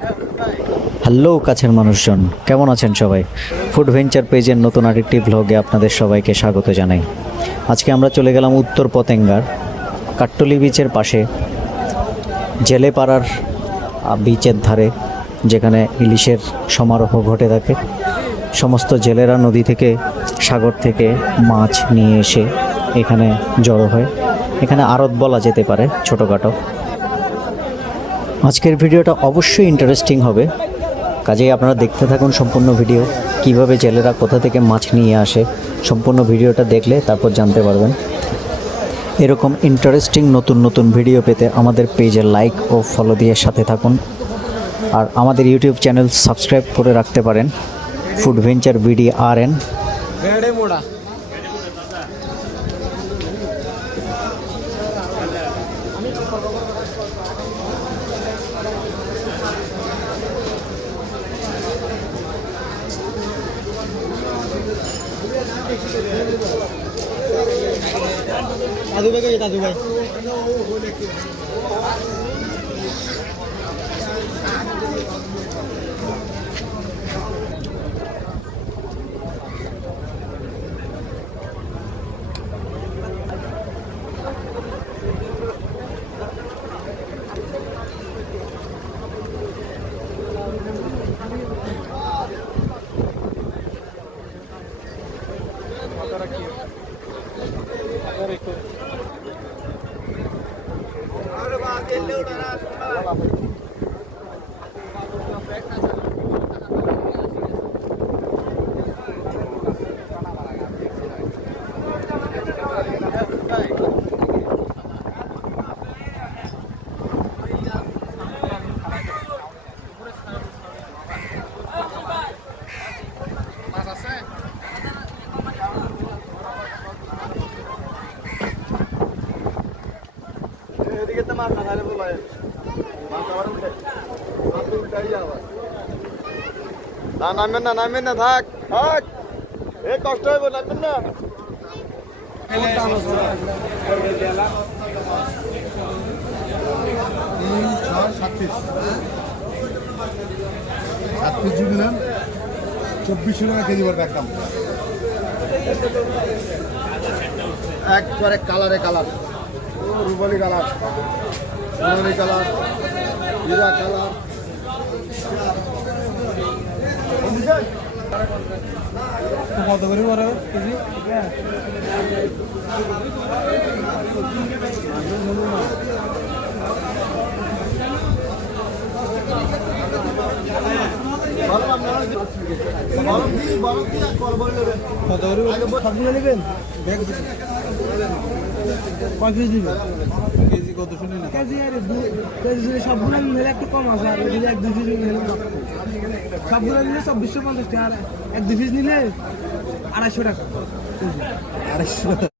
Hello কাছের মানুষজন, কেমন আছেন সবাই? ফুড ভেঞ্চার পেজের নতুন আরেকটি ভ্লগে আপনাদের সবাইকে স্বাগত জানাই। আজকে আমরা চলে গেলাম উত্তর পতেঙ্গার কাট্টলি বিচের পাশে জেলেপাড়ার বিচের ধারে, যেখানে ইলিশের সমারোহ ঘটে থাকে। সমস্ত জেলেরা নদী থেকে, সাগর থেকে মাছ নিয়ে এসে এখানে জড়ো হয়। এখানে আড়ত বলা যেতে পারে ছোটোখাটো। আজকের ভিডিওটা অবশ্যই ইন্টারেস্টিং হবে, কাজেই আপনারা দেখতে থাকুন সম্পূর্ণ ভিডিও। কিভাবে জেলেরা কোথা থেকে মাছ নিয়ে আসে, সম্পূর্ণ ভিডিওটা দেখলে তারপর জানতে পারবেন। এরকম ইন্টারেস্টিং নতুন নতুন ভিডিও পেতে আমাদের পেজে লাইক ও ফলো দিয়ে সাথে থাকুন। আর আমাদের ইউটিউব চ্যানেল সাবস্ক্রাইব করে রাখতে পারেন, ফুড ভেঞ্চার BDRN। दादू भाई को ये दादू भाई নামেন না থাক থাক, এ কষ্ট হইব, নামেন না। সাত পিস যদি নেন 2400 টাকা কেজি পড়বে একদম। একবারে কালারে কালার, রুবালি কালার, সোনালি কালার, হীরা কালার। কত করে বড় কেজি? সবগুলো নেবেন? কয় পিস নেবেন? কেজি কত শুনে না? কেজি আরে কেজি সবগুলো নিলে একটু কম আছে, আর যদি 1-2 পিস নিলে সবগুলো নিলে 2450 টাকা, আর 1-2 পিস নিলে 250 টাকা। 250